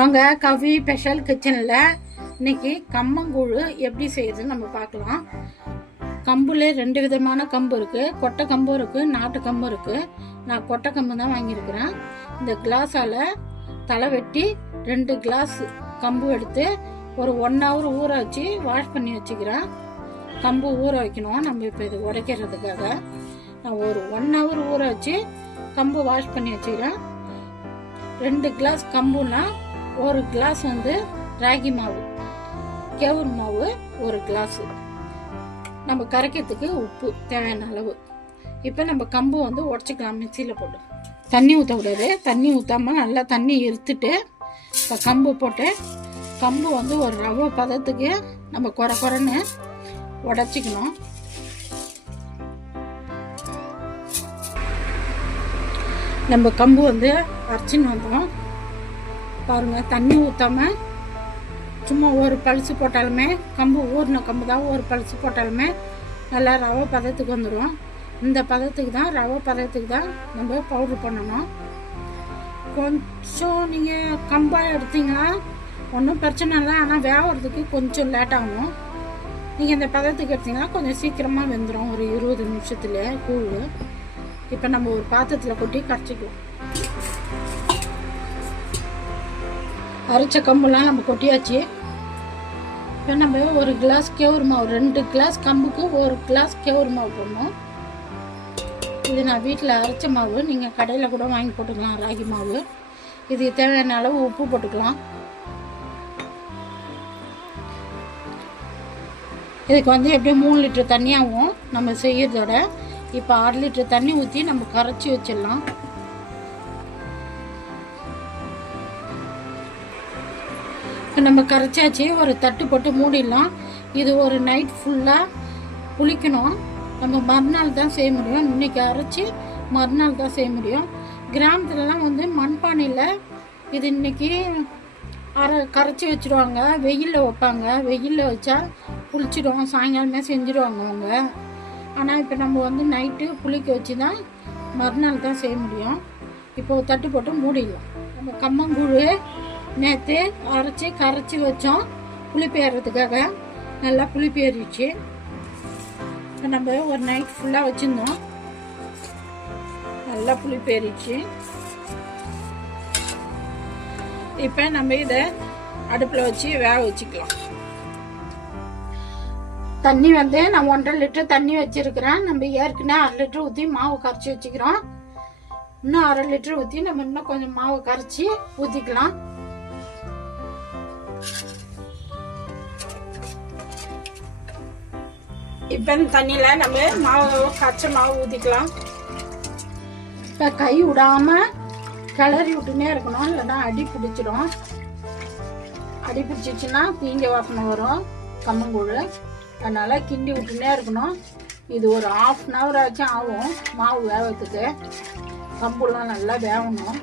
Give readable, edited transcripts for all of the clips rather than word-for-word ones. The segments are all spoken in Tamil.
வாங்க கவி ஸ்பெஷல் கிச்சனில் இன்னைக்கு கம்மங்கூழு எப்படி செய்யுதுன்னு நம்ம பார்க்கலாம். கம்புல 2 விதமான கம்பு இருக்குது. கொட்டை கம்பும் இருக்குது, நாட்டு கம்பும் இருக்குது. நான் கொட்டை கம்பு தான் வாங்கியிருக்கிறேன். இந்த கிளாஸால் தலை வெட்டி 2 கிளாஸ் கம்பு எடுத்து ஒரு 1 hour ஊற வச்சு வாஷ் பண்ணி வச்சுக்கிறேன். கம்பு ஊற வைக்கணும் நம்ம இப்போ இது உடைக்கிறதுக்காக. நான் ஒரு 1 hour ஊற வச்சு கம்பு வாஷ் பண்ணி வச்சுக்கிறேன். 2 கிளாஸ் கம்புனா 1 கிளாஸ் ராகி மாவு, கேவுரு மாவு 1 கிளாஸ், நம்ம கரைக்கிறதுக்கு உப்பு தேவையான அளவு. இப்போ நம்ம கம்பு உடச்சிக்கலாம். மிக்சியில் போட்டு தண்ணி ஊற்றக்கூடாது. தண்ணி ஊற்றாமல் நல்லா தண்ணி இருத்துட்டு இப்போ கம்பு போட்டு கம்பு ஒரு ரவை பதத்துக்கு நம்ம குறைன்னு உடச்சிக்கணும். நம்ம கம்பு அரைச்சின்னு வந்தோம் பாருங்கள். தண்ணி ஊற்றாமல் சும்மா ஒரு பல்சு போட்டாலுமே, கம்பு ஊறின கம்பு தான், ஒரு பல்சு போட்டாலுமே நல்லா ரவை பதத்துக்கு வந்துடும். இந்த பதத்துக்கு தான், ரவை பதத்துக்கு தான் நம்ம பவுட்ரு பண்ணணும். கொஞ்சம் நீங்கள் கம்பாக எடுத்தீங்கன்னா ஒன்றும் பிரச்சனை இல்லை, ஆனால் வேகிறதுக்கு கொஞ்சம் லேட் ஆகும். நீங்கள் இந்த பதத்துக்கு எடுத்தீங்கன்னா கொஞ்சம் சீக்கிரமாக வெந்துடும், ஒரு 20 நிமிஷத்துல கூழ். இப்போ நம்ம ஒரு பாத்திரத்தில் கொட்டி கரைச்சிக்கலாம். அரைச்ச கம்புலாம் நம்ம கொட்டியாச்சு. இப்போ நம்ம 1 கிளாஸ் கேவுரு மாவு, 2 கிளாஸ் கம்புக்கு 1 கிளாஸ் கேவுரு மாவு போடணும். இது நான் வீட்டில் அரைச்ச மாவு, நீங்கள் கடையில் கூட வாங்கி போட்டுக்கலாம் ராகி மாவு. இதுக்கு தேவையான அளவு உப்பு போட்டுக்கலாம். இதுக்கு எப்படியும் 3 லிட்டர் தண்ணியாகும் நம்ம செய்யறதோட. இப்போ 6 லிட்டர் தண்ணி ஊற்றி நம்ம கரைச்சி வச்சிடலாம். நம்ம கரைச்சாச்சு. ஒரு தட்டு போட்டு மூடிடலாம். இது ஒரு நைட் ஃபுல்லாக புளிக்கணும். நம்ம மறுநாள் தான் செய்ய முடியும். இன்னைக்கு அரைச்சி மறுநாள் தான் செய்ய முடியும். கிராமத்துலலாம் மண்பானையில் இது இன்னைக்கு கரைச்சி வச்சுருவாங்க, வெயிலில் வைப்பாங்க. வெயிலில் வச்சா புளிச்சிடும், சாயங்காலமே செஞ்சுடுவாங்க அவங்க. ஆனால் இப்போ நம்ம நைட்டு புளிக்க வச்சு தான் மறுநாள் தான் செய்ய முடியும். இப்போ தட்டு போட்டு மூடிடலாம். நம்ம கம்மங்கூழு நேற்று அரைச்சி கரைச்சி வச்சோம் புளிப்பு ஏறுறதுக்காக. நல்லா புளிப்பு ஏறிடுச்சு. இப்போ நம்ம ஒரு நைட் ஃபுல்லாக வச்சுருந்தோம், நல்லா புளிப்பு ஏறிடுச்சு. இப்போ நம்ம இதை அடுப்பில் வச்சு வேக வச்சுக்கலாம். தண்ணி நான் 1.5 லிட்டர் தண்ணி வச்சிருக்கிறேன். நம்ம ஏற்கனவே 1/2 லிட்டர் ஊற்றி மாவு கரைச்சி வச்சுக்கிறோம். இன்னும் 1/2 லிட்டர் ஊற்றி நம்ம இன்னும் கொஞ்சம் மாவு கரைச்சி ஊற்றிக்கலாம். இப்போ இந்த தண்ணியில் நம்ம கரைச்ச மாவு ஊற்றிக்கலாம். இப்போ கை விடாமல் கிளறி விட்டுனே இருக்கணும், இல்லைன்னா அடி பிடிச்சிடும். அடி பிடிச்சிச்சுன்னா தீங்க வாசனை வரும் கம்மங்கூழ். அதனால் கிண்டி விட்டுனே இருக்கணும். இது ஒரு 1/2 hour ஆச்சும் ஆகும் மாவு வேகத்துக்கு. கம்புலாம் நல்லா வேகணும்.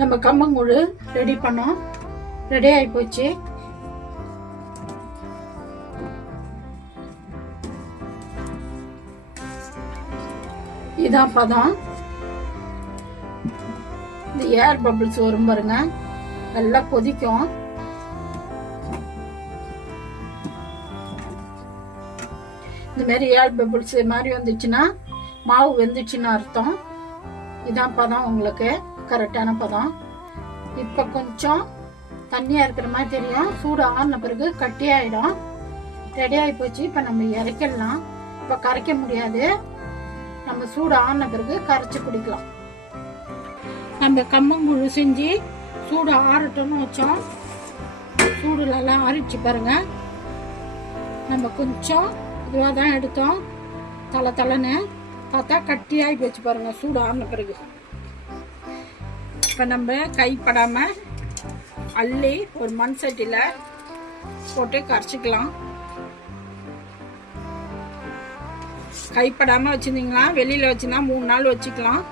நம்ம கம்மங்கூழ் ரெடி பண்ணோம், ரெடி ஆகி போச்சு. இதான் பதம். இந்த ஏர் பபிள்ஸ் வரும் பாருங்க, நல்லா கொதிக்கும். இந்த மாதிரி ஏர் பபிள்ஸ் மாதிரி வந்துச்சுன்னா மாவு வெந்துச்சுன்னு அர்த்தம். இதான் பதம், உங்களுக்கு கரெக்டான பதம். இப்போ கொஞ்சம் தண்ணியாக இருக்கிற மாதிரி தெரியும். சூடு ஆறின பிறகு கட்டியாயிடும். ரெடி ஆகி போச்சு. இப்போ நம்ம இறக்கிடலாம். இப்போ கரைக்க முடியாது, நம்ம சூடு ஆறின பிறகு கரைச்சி குடிக்கலாம். நம்ம கம்மங்கூழ் செஞ்சு சூடு ஆறட்டும்னு வச்சோம். சூடுலலாம் ஆறிடுச்சு பாருங்க. நம்ம கொஞ்சம் இதுவாக தான் எடுத்தோம். தலைன்னு பார்த்தா கட்டியாகி போச்சு பாருங்க சூடு ஆறின பிறகு. இப்போ நம்ம கைப்படாமல் அள்ளி ஒரு மண் சட்டியில் போட்டு கரைச்சிக்கலாம். கைப்படாமல் வச்சுருந்தீங்களா வெளியில் வச்சுருந்தா 3 நாள் வச்சுக்கலாம்.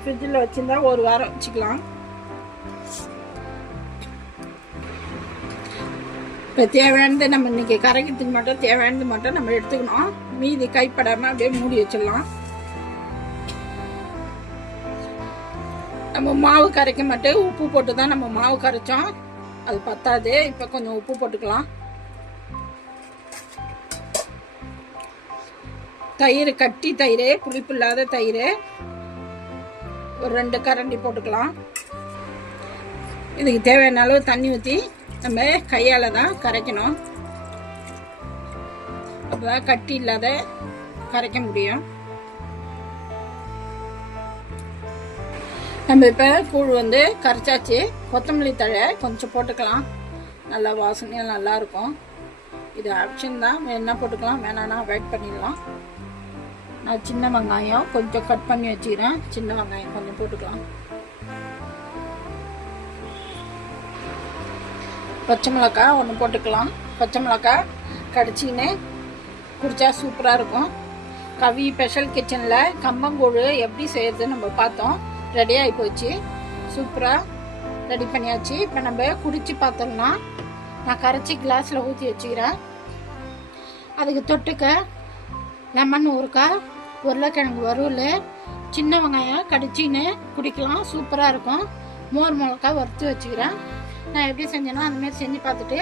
ஃப்ரிட்ஜில் வச்சுருந்தா 1 வாரம் வச்சுக்கலாம். இப்போ தேவையானது நம்ம இன்னைக்கு கரைக்கிறதுக்கு மட்டும் தேவையானது மட்டும் நம்ம எடுத்துக்கணும். மீதி கைப்படாமல் அப்படியே மூடி வச்சிடலாம். நம்ம மாவு கரைக்க மாட்டேன் உப்பு போட்டு தான் நம்ம மாவு கரைச்சோம், அது பத்தாது. இப்போ கொஞ்சம் உப்பு போட்டுக்கலாம். தயிர், கட்டி தயிர், புளிப்பு இல்லாத தயிர் ஒரு 2 கரண்டி போட்டுக்கலாம். இதுக்கு தேவையான அளவு தண்ணி ஊற்றி நம்ம கையால் தான் கரைக்கணும், அப்போதான் கட்டி இல்லாத கரைக்க முடியும். நம்ம இப்போ கூழ் வந்து கரைச்சாச்சு. கொத்தமல்லி தழை கொஞ்சம் போட்டுக்கலாம், நல்லா வாசனையாக நல்லாயிருக்கும். இது ஆப்ஷன் தான், வேணா போட்டுக்கலாம், வேணான்னா அவாய்ட் பண்ணிடலாம். நான் சின்ன வெங்காயம் கொஞ்சம் கட் பண்ணி வச்சுக்கிறேன், சின்ன வெங்காயம் கொஞ்சம் போட்டுக்கலாம். பச்சை மிளகாய் 1 போட்டுக்கலாம். பச்சை மிளகாய் கடிச்சின்னு குடித்தா சூப்பராக இருக்கும். கவி ஸ்பெஷல் கிச்சனில் கம்பங்கூழ் எப்படி செய்யறதுன்னு நம்ம பார்த்தோம். ரெடி ஆகி போச்சு, சூப்பராக ரெடி பண்ணியாச்சு. இப்போ நம்ம குடிச்சு பார்த்தோம்னா நான் கரைச்சி கிளாஸில் ஊற்றி வச்சுக்கிறேன். அதுக்கு தொட்டுக்க லெமன் ஊறுக்காய், உருளைக்கிழங்கு வறுவல், சின்ன வெங்காயம் கடிச்சின்னு குடிக்கலாம், சூப்பராக இருக்கும். மோர் மிளகாய் வறுத்து வச்சுக்கிறேன். நான் எப்படி செஞ்சேனோ அந்தமாரி செஞ்சு பார்த்துட்டு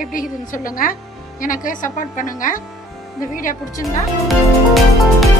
எப்படி இதுன்னு சொல்லுங்கள். எனக்கு சப்போர்ட் பண்ணுங்கள். இந்த வீடியோ பிடிச்சிருந்தா